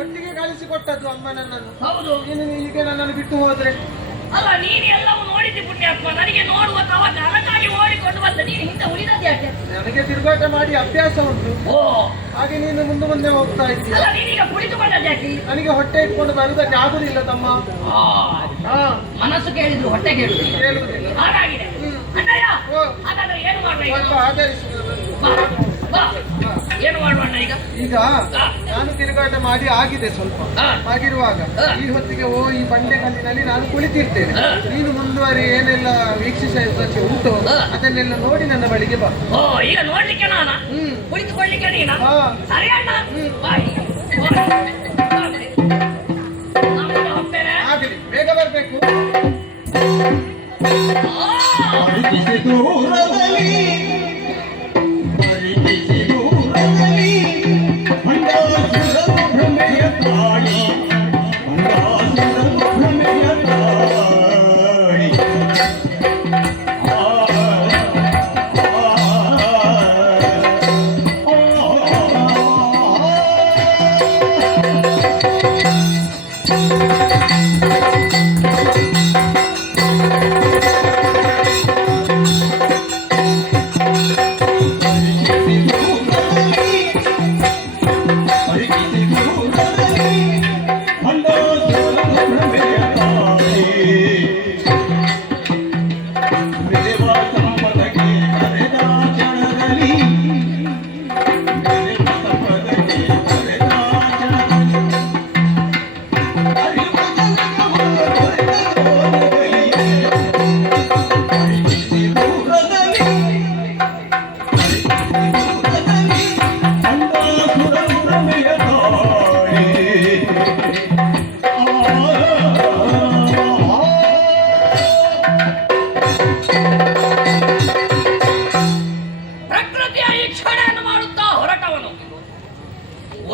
ಒಟ್ಟಿಗೆ ಕಳಿಸಿಕೊಟ್ಟದ್ದು ಅಮ್ಮ ನನ್ನನ್ನು. ಹೌದು. ನೀನು ಹೀಗೆ ನನ್ನನ್ನು ಬಿಟ್ಟು ಹೋದ್ರೆ ಅಲ್ಲ, ನೀನು ಎಲ್ಲವೂ ನೋಡಿದ್ದಿ ಪುಣ್ಯಾತ್ಮ. ನನಗೆ ನೋಡುವ ತವಕ ಅದಕ್ಕಾಗಿ ಓಡಿಕೊಂಡು ಬಂದ. ನೀನು ಹಿಂದೆ ಉಳಿದದ್ದು ಯಾಕೆ? ನನಗೆ ತಿರುಗಾಟ ಮಾಡಿ ಅಭ್ಯಾಸ ಉಂಟು. ಓ, ಹಾಗೆ ನೀನು ಮುಂದೆ ಮುಂದೆ ಹೋಗ್ತಾ ಇದ್ದೀಯ. ಅಲ್ಲ, ನೀನೀಗ ಕುಳಿತುಕೊಂಡದ್ದು ಯಾಕೆ? ನನಗೆ ಹೊಟ್ಟೆ ಇಟ್ಕೊಂಡು ಬರುವುದಕ್ಕೆ ಆಗುದಿಲ್ಲ ತಮ್ಮ. ಮನಸ್ಸು ಕೇಳಿದ್ರು ಹೊಟ್ಟೆ ಕೇಳುದಿಲ್ಲ. ಕೇಳುವುದಿಲ್ಲ. ಹಾಗಾಗಿದೆ ಅಣ್ಣಯ್ಯ. ಹಾಗಾದ್ರೆ ಏನು ಮಾಡ್ಬೇಕು? ಸ್ವಲ್ಪ ಆಧರಿಸು ನನ್ನನ್ನು. ಬಾ, ಬಾ. ಏನು ಮಾಡುವಣ್ಣ ಈಗ? ಈಗ ನಾನು ತಿರುಗಾಟ ಮಾಡಿ ಆಗಿದೆ ಸ್ವಲ್ಪ. ಹಾಗಿರುವಾಗ ಈ ಹೊತ್ತಿಗೆ ಈ ಬಂಡೆ ಕಲ್ಲಿನಲ್ಲಿ ನಾನು ಕುಳಿತಿರ್ತೇನೆ. ನೀನು ಮುಂದುವರಿ ಏನೆಲ್ಲ ವೀಕ್ಷಿಸೋದಕ್ಕೆ ಉಂಟು ಅದನ್ನೆಲ್ಲ ನೋಡಿ ನನ್ನ ಬಳಿಗೆ ಬಾ. ಓ, ಈಗ ನೋಡ್ಲಿಕ್ಕೆ ನಾನ ಕುಳಿತುಕೊಳ್ಳಿಕ್ಕೆ ನೀನ? ಸರಿ ಅಣ್ಣ, ಆಗಲಿ, ಬೇಗ ಬರ್ಬೇಕು.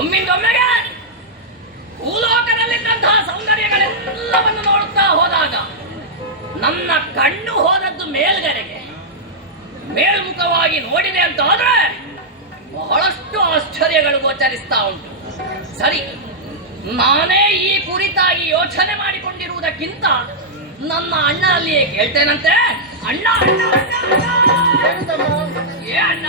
ಒಮ್ಮಿಂದೊಮ್ಮೆಗೆ ಭೂಲೋಕದಲ್ಲಿದ್ದಂತಹ ಸೌಂದರ್ಯಗಳೆಲ್ಲವನ್ನು ನೋಡುತ್ತಾ ಹೋದಾಗ ನನ್ನ ಕಣ್ಣು ಹೋದದ್ದು ಮೇಲ್ಗಡೆಗೆ. ಮೇಲ್ಮುಖವಾಗಿ ನೋಡಿದೆ ಅಂತ ಆದ್ರೆ ಬಹಳಷ್ಟು ಆಶ್ಚರ್ಯಗಳು ಗೋಚರಿಸ್ತಾ ಉಂಟು. ಸರಿ, ನಾನೇ ಈ ಕುರಿತಾಗಿ ಯೋಚನೆ ಮಾಡಿಕೊಂಡಿರುವುದಕ್ಕಿಂತ ನನ್ನ ಅಣ್ಣ ಅಲ್ಲಿಯೇ ಕೇಳ್ತೇನಂತೆ. ಅಣ್ಣ ಅಣ್ಣ ಏ ಅಣ್ಣ,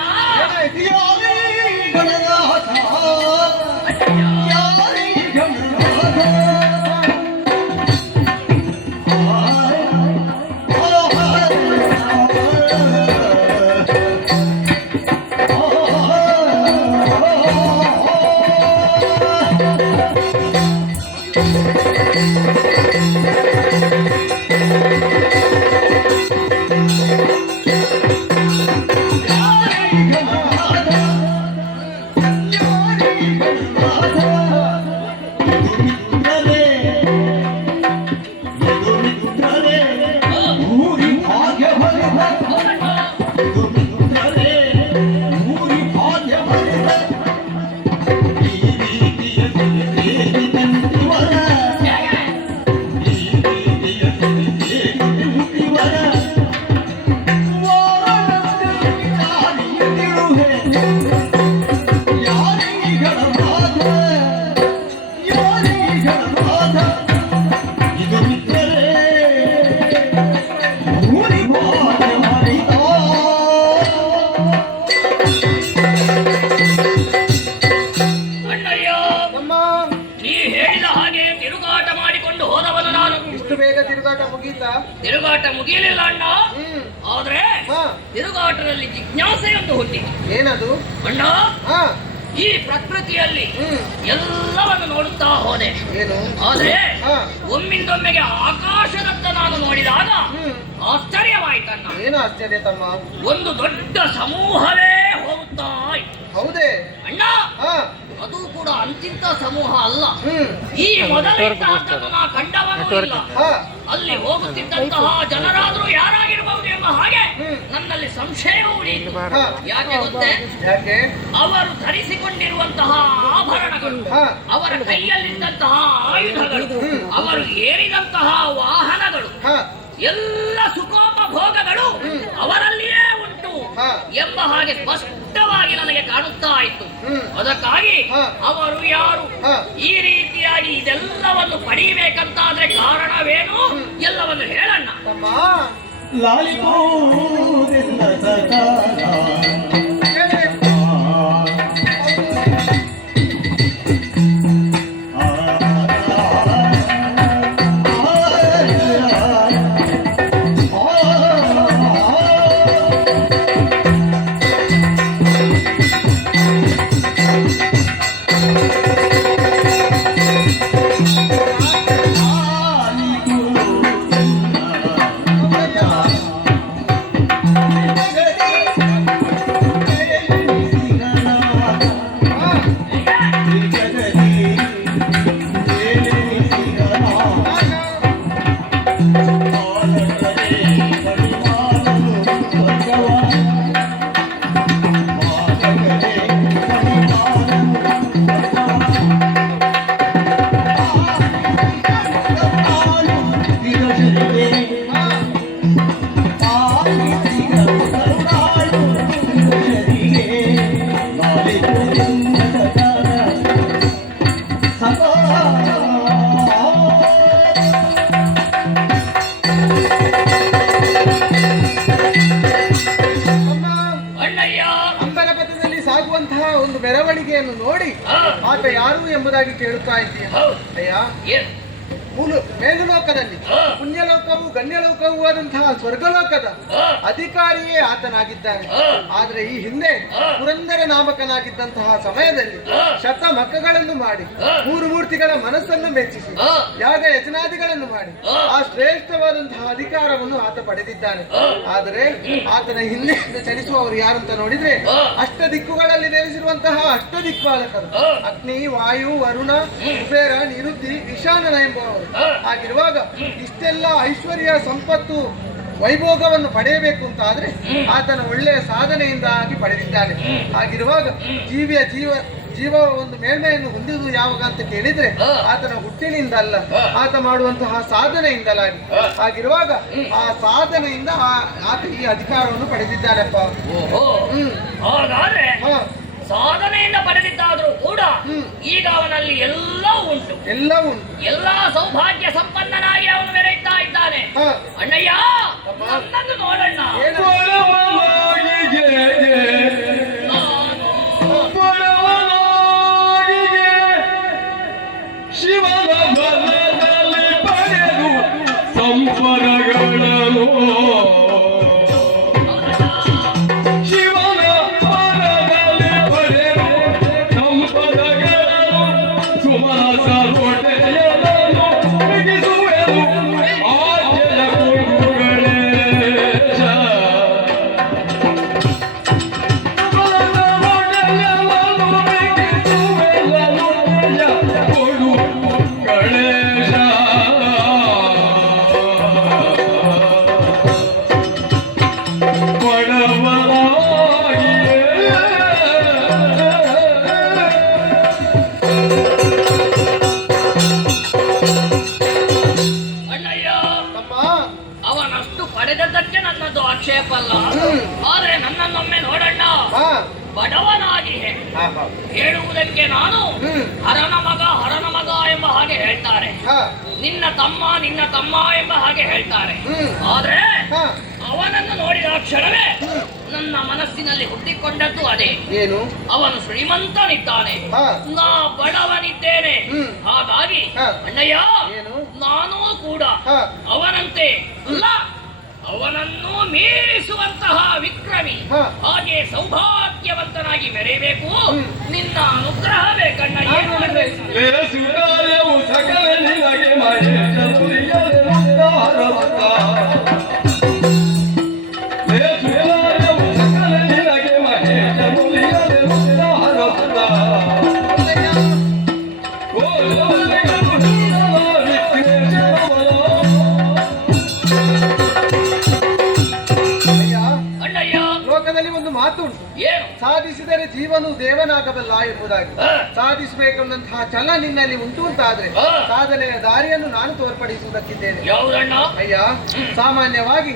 ತಿರುಗಾಟ ಮುಗಿಯಲಿಲ್ಲ ಅಣ್ಣ. ಆದ್ರೆ ತಿರುಗಾಟದಲ್ಲಿ ಜಿಜ್ಞಾಸೆಯೊಂದು ಹುಟ್ಟಿದೆ. ಏನದು ಅಣ್ಣ? ಈ ಪ್ರಕೃತಿಯಲ್ಲಿ ಎಲ್ಲವನ್ನು ನೋಡುತ್ತಾ ಹೋದೆ. ಆದ್ರೆ ಒಮ್ಮಿಂದೊಮ್ಮೆಗೆ ಆಕಾಶದತ್ತ ನಾನು ನೋಡಿದಾಗ ಆಶ್ಚರ್ಯವಾಯ್ತಣ್ಣ. ಏನು ಆಶ್ಚರ್ಯ ತಮ್ಮ? ಒಂದು ದೊಡ್ಡ ಸಮೂಹವೇ ಹೋಗುತ್ತಾ ಇತ್ತು. ಹೌದೇ ಅಣ್ಣ? ಅದು ಕೂಡ ಅಂತಿಂತ ಸಮೂಹ ಅಲ್ಲ. ಈ ಮೊದಲಿದ್ದನ್ನು ನಾ ಕಂಡವನೂ ಇಲ್ಲ. ಅಲ್ಲಿ ಹೋಗುತ್ತಿದ್ದಂತಹ ಜನರಾದ್ರೂ ಯಾರಾಗಿರಬಹುದು ಎಂಬ ಹಾಗೆ ನನ್ನಲ್ಲಿ ಸಂಶಯವೂ ಉಳಿಯಿತು. ಯಾಕೆ ಗೊತ್ತೇ? ಅವರು ಧರಿಸಿಕೊಂಡಿರುವಂತಹ ಆಭರಣಗಳು, ಅವರ ಕೈಯಲ್ಲಿದ್ದಂತಹ ಆಯುಧಗಳು, ಅವರು ಏರಿದಂತಹ ವಾಹನಗಳು, ಎಲ್ಲ ಸುಖೋಪಭೋಗಗಳು ಅವರಲ್ಲಿಯೇ ಉಂಟು ಎಂಬ ಹಾಗೆ ಸ್ಪಷ್ಟ ಸ್ಪಷ್ಟವಾಗಿ ನನಗೆ ಕಾಣುತ್ತಾ ಇತ್ತು. ಹ್ಮ್. ಅದಕ್ಕಾಗಿ ಹಾ. ಅವರು ಯಾರು, ಹಾ. ಈ ರೀತಿಯಾಗಿ ಇದೆಲ್ಲವನ್ನು ಪಡೆಯಬೇಕಂತಾದ್ರೆ ಕಾರಣವೇನು ಎಲ್ಲವನ್ನು ಹೇಳಣ್ಣ. ತಮ್ಮ ಲಾಲಿಪೂದೆನ್ನ ಸಕಾರ ಹೇಳ್ಬೇಕು. ಸಾಗುವಂತಹ ಒಂದು ಮೆರವಣಿಗೆಯನ್ನು ನೋಡಿ ಆತ ಯಾರು ಎಂಬುದಾಗಿ ಕೇಳುತ್ತಾ ಇದ್ದೀಯ. ಅಯ್ಯ, ಮೇಲುಲೋಕದಲ್ಲಿ ಪುಣ್ಯಲೋಕವು ಗಣ್ಯಲೋಕವೂ ಆದಂತಹ ಸ್ವರ್ಗಲೋಕದ ಅಧಿಕಾರಿಯೇ ಆತನಾಗಿದ್ದಾನೆ. ಆದ್ರೆ ಈ ಹಿಂದೆ ಪುರಂದರ ನಾಮಕನಾಗಿದ್ದಂತಹ ಸಮಯದಲ್ಲಿ ಶತ ಮಕ್ಕಗಳನ್ನು ಮಾಡಿ 3 ಮೂರ್ತಿಗಳ ಮನಸ್ಸನ್ನು ಮೆಚ್ಚಿಸಿ ಯಾಗ ಯಜನಾದಿಗಳನ್ನು ಮಾಡಿ ಆ ಶ್ರೇಷ್ಠವಾದಂತಹ ಅಧಿಕಾರವನ್ನು ಆತ ಪಡೆದಿದ್ದಾನೆ. ಆದರೆ ಆತನ ಹಿಂದೆ ಚಲಿಸುವವರು ಯಾರು ಅಂತ ನೋಡಿದ್ರೆ ಅಷ್ಟ ದಿಕ್ಕುಗಳಲ್ಲಿ ನೆಲೆಸಿರುವಂತಹ ಅಷ್ಟ ದಿಕ್ಪಾಲಕರು ಅಗ್ನಿ, ವಾಯು, ವರುಣ, ಕುಬೇರ, ನಿರುದ್ಧಿ, ಈಶಾನನ ಎಂಬುವವರು. ಹಾಗಿರುವಾಗ ಇಷ್ಟೆಲ್ಲ ಐಶ್ವರ್ಯ, ಸಂಪತ್ತು, ವೈಭೋಗವನ್ನು ಪಡೆಯಬೇಕು ಅಂತ ಆದ್ರೆ ಆತನ ಒಳ್ಳೆಯ ಸಾಧನೆಯಿಂದಾಗಿ ಪಡೆದಿದ್ದಾನೆ. ಹಾಗಿರುವಾಗ ಜೀವ ಒಂದು ಮೇಲ್ಮೆಯನ್ನು ಹೊಂದುವುದು ಯಾವಾಗ ಅಂತ ಕೇಳಿದ್ರೆ ಆತನ ಹುಟ್ಟಿನಿಂದ ಅಲ್ಲ, ಆತ ಮಾಡುವಂತಹ ಸಾಧನೆಯಿಂದಲಾಗಿ. ಹಾಗಿರುವಾಗ ಆ ಸಾಧನೆಯಿಂದ ಆತ ಈ ಅಧಿಕಾರವನ್ನು ಪಡೆದಿದ್ದಾನೆಪ್ಪ. ಹಾಗಾದ್ರೆ ಸಾಧನೆಯಿಂದ ಪಡೆದಿದ್ದಾದ್ರೂ ಕೂಡ ಈಗ ಅವನಲ್ಲಿ ಎಲ್ಲವೂ ಉಂಟು, ಎಲ್ಲಾ ಸೌಭಾಗ್ಯ ಸಂಪನ್ನನಾಗಿ ಅವನು ಮೆರೆಯುತ್ತಾ ಇದ್ದಾನೆ. ಅಣ್ಣಯ್ಯ, ನನ್ನನ್ನು ನೋಡಣ್ಣ. ಶಿವನ ಬಲದಲ್ಲಿ ಪಡೆದು ಸಂಪರಗಳನ್ನು ಪಡೆದದ್ದಕ್ಕೆ ನನ್ನದು ಆಕ್ಷೇಪ ಅಲ್ಲ. ಆದ್ರೆ ನನ್ನನ್ನೊಮ್ಮೆ ನೋಡಣ್ಣ, ಬಡವನಾಗಿ ಹೇಳುವುದಕ್ಕೆ ನಾನು ಹರನ ಮಗ ಎಂಬ ಹಾಗೆ ಹೇಳ್ತಾರೆ, ನಿನ್ನ ತಮ್ಮ ಎಂಬ ಹಾಗೆ ಹೇಳ್ತಾರೆ. ಆದ್ರೆ ಅವನನ್ನು ನೋಡಿದ ಕ್ಷಣವೇ ನನ್ನ ಮನಸ್ಸಿನಲ್ಲಿ ಹುಟ್ಟಿಕೊಂಡದ್ದು ಅದೇ. ಏನು? ಅವನು ಶ್ರೀಮಂತನಿದ್ದಾನೆ, ನಾ ಬಡವನಿದ್ದೇನೆ. ಹಾಗಾಗಿ ಅಣ್ಣಯ್ಯ, ನಾನೂ ಕೂಡ ಅವನಂತೆ ಅಲ್ಲ, ಅವನನ್ನು ಮೀರಿಸುವಂತಹ ವಿಕ್ರಮಿ, ಹಾಗೆ ಸೌಭಾಗ್ಯವಂತನಾಗಿ ಮೆರೆಯಬೇಕು. ನಿನ್ನ ಅನುಗ್ರಹ ಬೇಕಣ್ಣ. ಏನು ಮಾಡಬೇಕು? ಸಾಧಿಸಿದರೆ ಜೀವನು ದೇವನಾಗಬಲ್ಲ ಎಂಬುದಾಗಿ. ಸಾಧಿಸಬೇಕೆಂಬಂತಹ ಛಲ ನಿನ್ನಲ್ಲಿ ಉಂಟು ಅಂತಾದ್ರೆ ಸಾಧನೆಯ ದಾರಿಯನ್ನು ನಾನು ತೋರ್ಪಡಿಸುವುದಕ್ಕಿದ್ದೇನೆ. ಅಯ್ಯ, ಸಾಮಾನ್ಯವಾಗಿ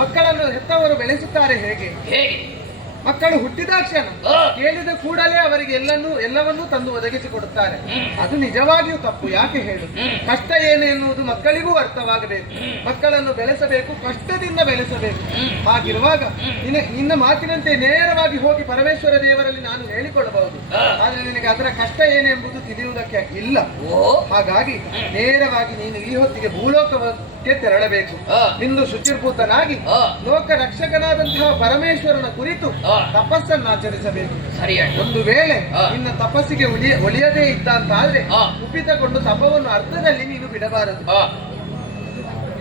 ಮಕ್ಕಳನ್ನು ಹೆತ್ತವರು ಬೆಳೆಸುತ್ತಾರೆ ಹೇಗೆ? ಮಕ್ಕಳು ಹುಟ್ಟಿದಾಕ್ಷಣ ಆ. ಕೇಳಿದ ಕೂಡಲೇ ಅವರಿಗೆ ಎಲ್ಲವನ್ನೂ ತಂದು ಒದಗಿಸಿಕೊಡುತ್ತಾರೆ. ಅದು ನಿಜವಾಗಿಯೂ ತಪ್ಪು. ಯಾಕೆ ಹೇಳು? ಕಷ್ಟ ಏನು ಎನ್ನುವುದು ಮಕ್ಕಳಿಗೂ ಅರ್ಥವಾಗಬೇಕು. ಮಕ್ಕಳನ್ನು ಬೆಳೆಸಬೇಕು, ಕಷ್ಟದಿಂದ ಬೆಳೆಸಬೇಕು. ಹಾಗಿರುವಾಗ ನಿನ್ನ ಮಾತಿನಂತೆ ನೇರವಾಗಿ ಹೋಗಿ ಪರಮೇಶ್ವರ ದೇವರಲ್ಲಿ ನಾನು ಹೇಳಿಕೊಳ್ಳಬಹುದು. ಆದ್ರೆ ನಿನಗೆ ಅದರ ಕಷ್ಟ ಏನೆಂಬುದು ತಿಳಿಯುವುದಕ್ಕೆ ಇಲ್ಲ. ಹಾಗಾಗಿ ನೇರವಾಗಿ ನೀನು ಈ ಹೊತ್ತಿಗೆ ಭೂಲೋಕಕ್ಕೆ ತೆರಳಬೇಕು. ಇಂದು ಶುಚಿರ್ಭೂತನಾಗಿ ಲೋಕ ರಕ್ಷಕನಾದಂತಹ ಪರಮೇಶ್ವರನ ಕುರಿತು ತಪಸ್ಸನ್ನಾಚರಿಸಬೇಕು. ಒಂದು ವೇಳೆ ನಿನ್ನ ತಪಸ್ಸಿಗೆ ಒಲಿಯದೇ ಇದ್ದ ಅಂತ ಆದ್ರೆ ಕುಪಿತಗೊಂಡು ತಪವನ್ನು ಅರ್ಧದಲ್ಲಿ ನೀನು ಬಿಡಬಾರದು.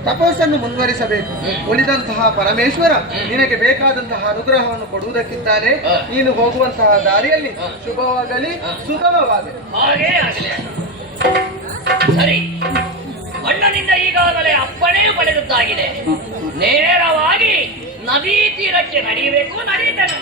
ತಪಸ್ಸನ್ನು ಮುಂದುವರಿಸಬೇಕು. ಉಳಿದಂತಹ ಪರಮೇಶ್ವರ ನಿನಗೆ ಬೇಕಾದಂತಹ ಅನುಗ್ರಹವನ್ನು ಕೊಡುವುದಕ್ಕಿದ್ದಾನೆ. ನೀನು ಹೋಗುವಂತಹ ದಾರಿಯಲ್ಲಿ ಶುಭವಾಗಲಿ, ಸುಗಮವಾಗಲಿ. ಹಾಗೇ ಆಗಲಿ. ಸರಿ, ಅಣ್ಣನಿಂದ ಈಗಾಗಲೇ ಅಪ್ಪಣೆಯೂ ಪಡೆದದ್ದಾಗಿದೆ. ನೇರವಾಗಿ ನದಿ ತೀರಕ್ಕೆ ನಡೆಯಬೇಕು. ನಡೀತೇನೆ.